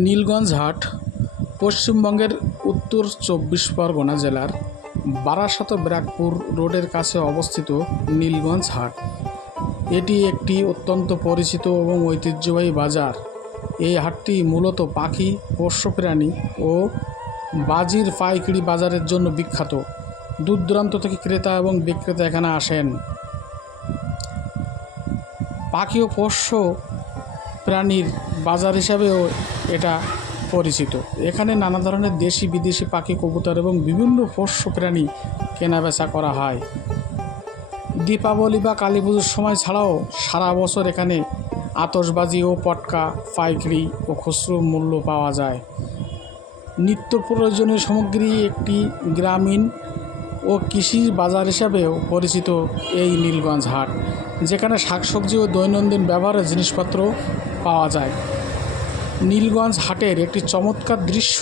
নীলগঞ্জ হাট পশ্চিমবঙ্গের উত্তর ২৪ পরগনা জেলার বারাসত-ব্যারাকপুর রোডের কাছে অবস্থিত নীলগঞ্জ হাট। এটি একটি অত্যন্ত পরিচিত এবং ঐতিহ্যবাহী বাজার। এই হাটটি মূলত পাখি, পোষ্য প্রাণী ও বাজির পাইকারি বাজারের জন্য বিখ্যাত। দূর দূরান্ত থেকে ক্রেতা এবং বিক্রেতা এখানে আসেন। পাখি ও পোষ্য প্রাণীর বাজার হিসাবেও এটা পরিচিত। এখানে নানা ধরনের দেশি বিদেশি পাখি, কবুতর এবং বিভিন্ন পোষ্য প্রাণী কেনাবেচা করা হয়। দীপাবলি বা কালী পুজোর সময় ছাড়াও সারা বছর এখানে আতশবাজি ও পটকা পাইকারি ও খুচরো মূল্য পাওয়া যায়। নিত্য প্রয়োজনীয় সামগ্রী একটি গ্রামীণ ও কৃষি বাজার হিসাবেও পরিচিত এই নীলগঞ্জ হাট, যেখানে শাকসবজি ও দৈনন্দিন ব্যবহারের জিনিসপত্র পাওয়া যায়। নীলগঞ্জ হাটের একটি চমৎকার দৃশ্য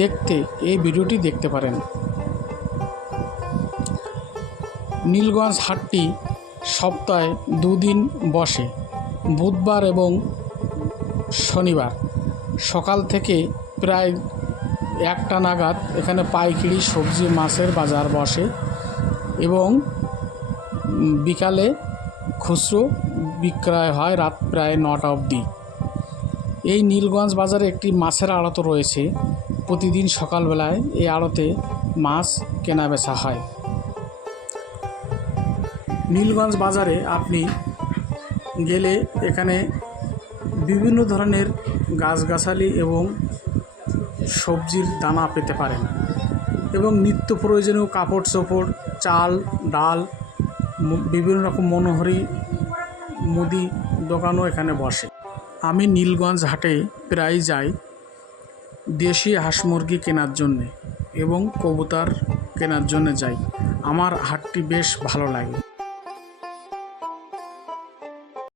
দেখতে এই ভিডিওটি দেখতে পারেন। নীলগঞ্জ হাটটি সপ্তাহে 2 দিন বসে, বুধবার এবং শনিবার সকাল থেকে প্রায় 1টা নাগাদ এখানে পাইকারি সবজি মাছের বাজার বসে এবং বিকালে খুচরো বিক্রয় হয় রাত প্রায় 9টা অবধি। এই নীলগঞ্জ বাজারে একটি মাছের আড়ত রয়েছে। প্রতিদিন সকালবেলায় এই আড়তে মাছ কেনাবেচা হয়। নীলগঞ্জ বাজারে আপনি গেলে এখানে বিভিন্ন ধরনের গাছগাছালি এবং সবজির দানা পেতে পারেন এবং নিত্য প্রয়োজনীয় কাপড় চোপড়, চাল, ডাল, বিভিন্ন রকম মনোহারি মুদি দোকানও এখানে বসে। আমি নীলগঞ্জ হাটে প্রায় যাই দেশি হাঁস মুরগি কেনার জন্যে এবং কবুতর কেনার জন্য যাই। আমার হাটটি বেশ ভালো লাগে।